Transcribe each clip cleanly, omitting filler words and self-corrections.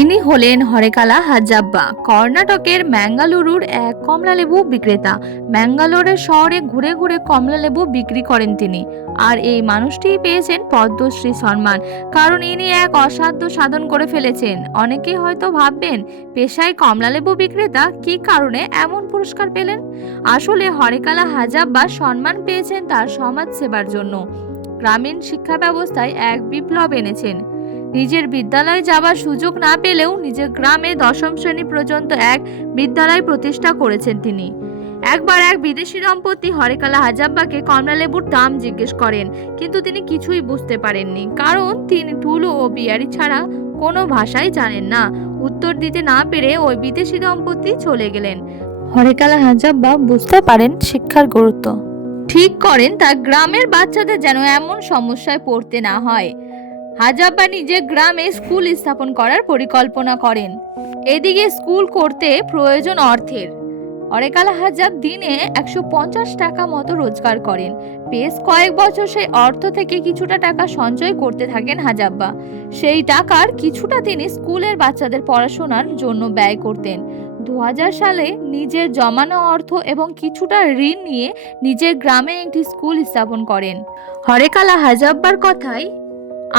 ইনি হলেন হরেকালা হাজাব্বা, কর্ণাটকের ম্যাঙ্গালুরুর এক কমলালেবু বিক্রেতা। ম্যাঙ্গালোরের শহরে ঘুরে ঘুরে কমলালেবু বিক্রি করেন তিনি। আর এই মানুষটিই পেয়েছেন পদ্মশ্রী সম্মান, কারণ ইনি এক অসাধ্য সাধন করে ফেলেছেন। অনেকে হয়তো ভাববেন, পেশায় কমলালেবু বিক্রেতা, কী কারণে এমন পুরস্কার পেলেন? আসলে হরেকালা হাজাব্বা সম্মান পেয়েছেন তার সমাজ সেবার জন্য। গ্রামীণ শিক্ষা ব্যবস্থায় এক বিপ্লব এনেছেন। নিজের বিদ্যালয়ে যাওয়ার সুযোগ না পেলেও নিজের গ্রামে দশম শ্রেণী পর্যন্ত এক বিদ্যালয় প্রতিষ্ঠা করেছেন তিনি। একবার এক বিদেশি দম্পতি হরেকালা হাজাব্বাকে কমলালেবুর দাম জিজ্ঞেস করেন, কিন্তু তিনি কিছুই বুঝতে পারেননি, কারণ তিনি টুলু ও বিয়ারি ছাড়া কোনো ভাষাই জানেন না। উত্তর দিতে না পেরে ওই বিদেশি দম্পতি চলে গেলেন। হরেকালা হাজাব্বা বুঝতে পারেন শিক্ষার গুরুত্ব। ঠিক করেন তার গ্রামের বাচ্চাদের যেন এমন সমস্যায় পড়তে না হয়। হাজাব্বা নিজের গ্রামে স্কুল স্থাপন করার পরিকল্পনা করেন। এদিকে স্কুল করতে প্রয়োজন অর্থের। হরেকালা হাজাব দিনে 150 টাকা মতো রোজগার করেন। বেশ কয়েক বছর সেই অর্থ থেকে কিছুটা টাকা সঞ্চয় করতে থাকেন হাজাব্বা। সেই টাকার কিছুটা তিনি স্কুলের বাচ্চাদের পড়াশোনার জন্য ব্যয় করতেন। 2000 সালে নিজের জমানো অর্থ এবং কিছুটা ঋণ নিয়ে নিজের গ্রামে একটি স্কুল স্থাপন করেন। হরেকালা হাজাব্বার কথায়,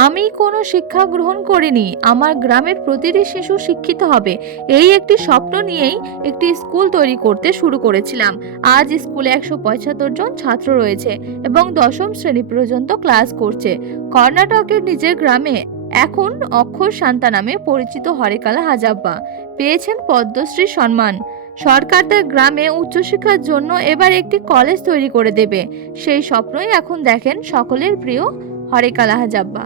আমি কোনো শিক্ষা গ্রহণ করিনি, আমার গ্রামের প্রতিটি শিশু শিক্ষিত হবে, এই একটি স্বপ্ন নিয়েই একটি স্কুল তৈরি করতে শুরু করেছিলাম। আজ স্কুলে 175 জন ছাত্র রয়েছে এবং দশম শ্রেণী পর্যন্ত ক্লাস করছে। কর্ণাটকের নিজের গ্রামে এখন অক্ষর শান্তা নামে পরিচিত হরেকালা হাজাব্বা পেয়েছেন পদ্মশ্রী সম্মান। সরকার তার গ্রামে উচ্চশিক্ষার জন্য এবার একটি কলেজ তৈরি করে দেবে, সেই স্বপ্নই এখন দেখেন সকলের প্রিয় হরেকালা হাজাব্বা।